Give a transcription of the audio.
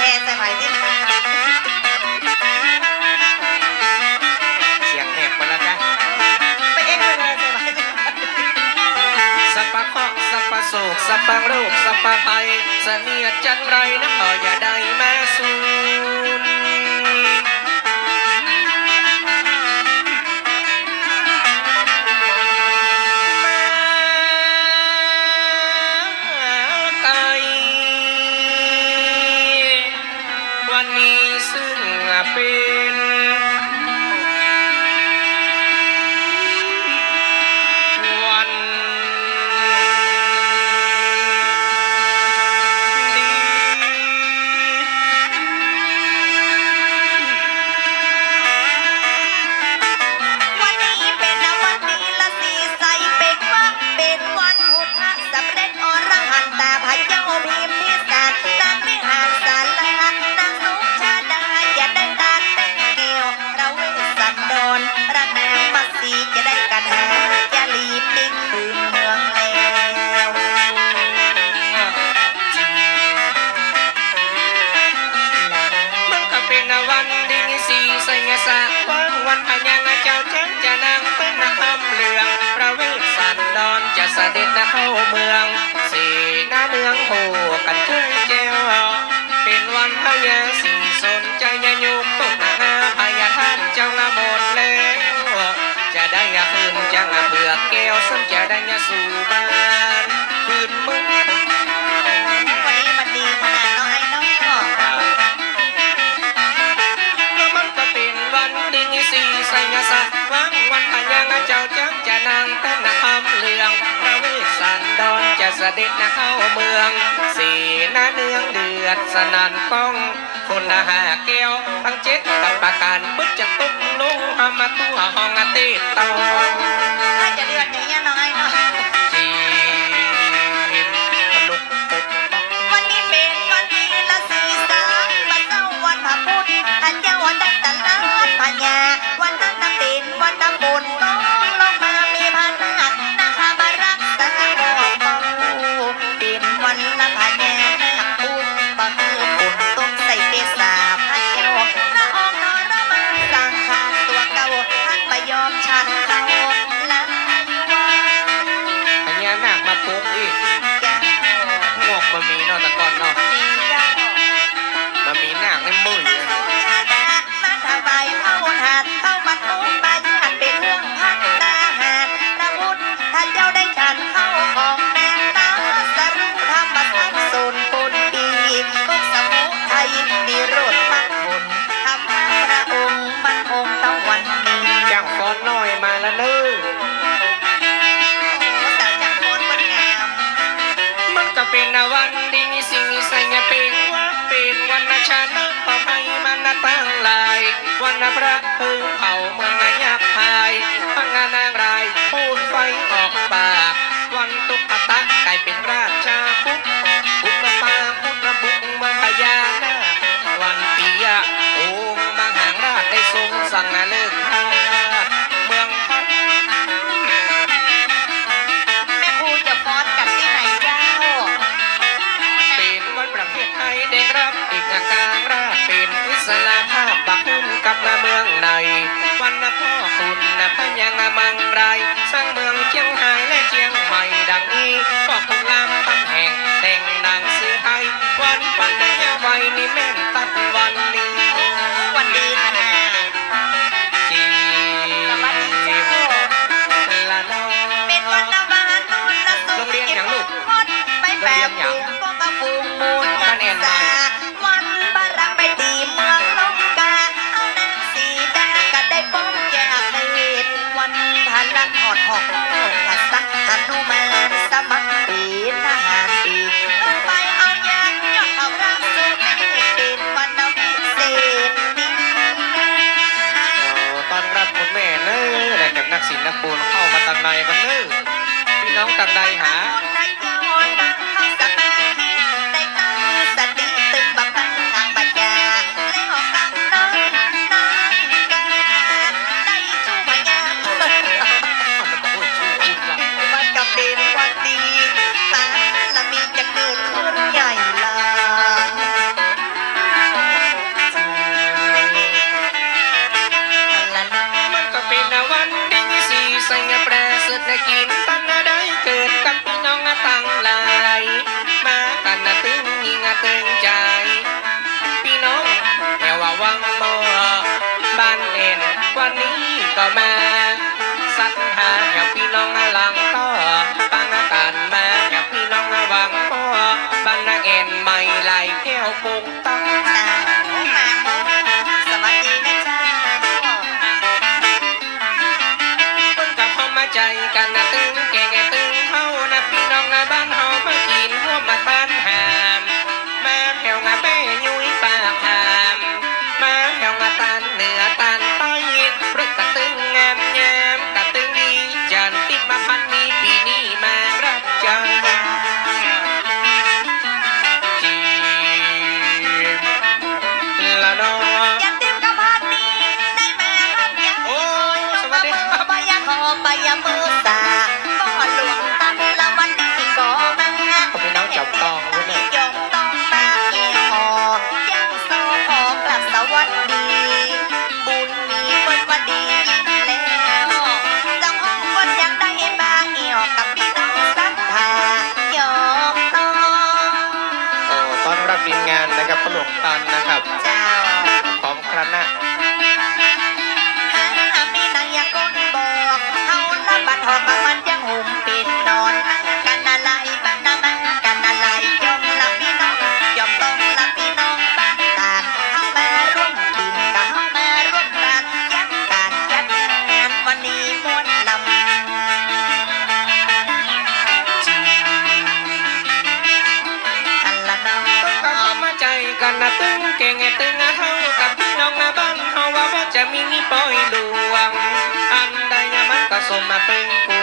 แห่ใส่ไว้ที่ไหนเสียงแหบไปแล้วจ้ะไปเอ็กซ์แห่ใส่ไว้ที่ไหนสัพพะเคราะห์สัพพะโศกสัพพะโรคสัพพะภัยเสนียดจันไรนะพออย่าได้ม วันนี้ซึ่งเป็นวัน สาสะวันวันพญางเจ้าช้างจะนางเป็นนักคำเลืองพระเวสสันดรจะเสด็จนะเข้าเมืองสีหน้าเมืองโหกันเจ้ยเจ้าเป็นวันพญาสีสนใจยายุกตุกนาพญาท่านเจ้างาหมดแล้วจะได้ยาคืนจังเผือกแก้วซึ่งจะได้ยาสู่บ้าน สีสักวันวันพญางเจ้าจังจะนางแต่นคำเลืองพระวิสันดรจะเสด็จนะเข้าเมือง สีหน้าเนืองเดือดสนันก้องคนละหาแก้วทั้งเจ็ดกับประการบึดจะตุ้งลุงหามาตัวห้องอาติดตอง มามีนาะแต่ก่อนเนาะมีเจ้ามามีนาคในมือนาเลยสุ เป็นวันดีสิ่งสัญญาเป็นว่าเป็นวันชาติพระภัยมันตั้งหลายวันพระพึ่งเผาเมืองยักษ์พายพังงานนางรายพูดไฟออกปากวันตุกตะกลายเป็นราชาพุทธพุทธมาพุทธบุกมืองพญานาวันปียะองค์มหาราชได้ทรงสั่งเล รับเอกการราชเป็นอิสลามภาพบักขึ้นกับนาเมืองในวันนะพ่อคุณนะพญางมังไรสร้างเมืองเชียงรายและเชียงใหม่ดังนี้ก็คงงามคำแห่งแต่งหนังสือไทยวันปัญญาไว้นี่แม่นตัดวันนี้วันดีขนาดจีสวัสดีเจ้าละน้อเป็นวันนวานนนละสุโรงเรียนหยังลูกฮอดไปแบบฝูงก็กระฟูงมูลบ้านแอนม สินักศิลป์นักปูนเข้ามาตังใดกันเนอพี่น้องตังใดหา tan ตึงเก่งตึงเฮากับพี่น้องนบ้านเฮาว่าจะมีนี่ปล่อยลวง อันใดมันก็สมมาเป็นกู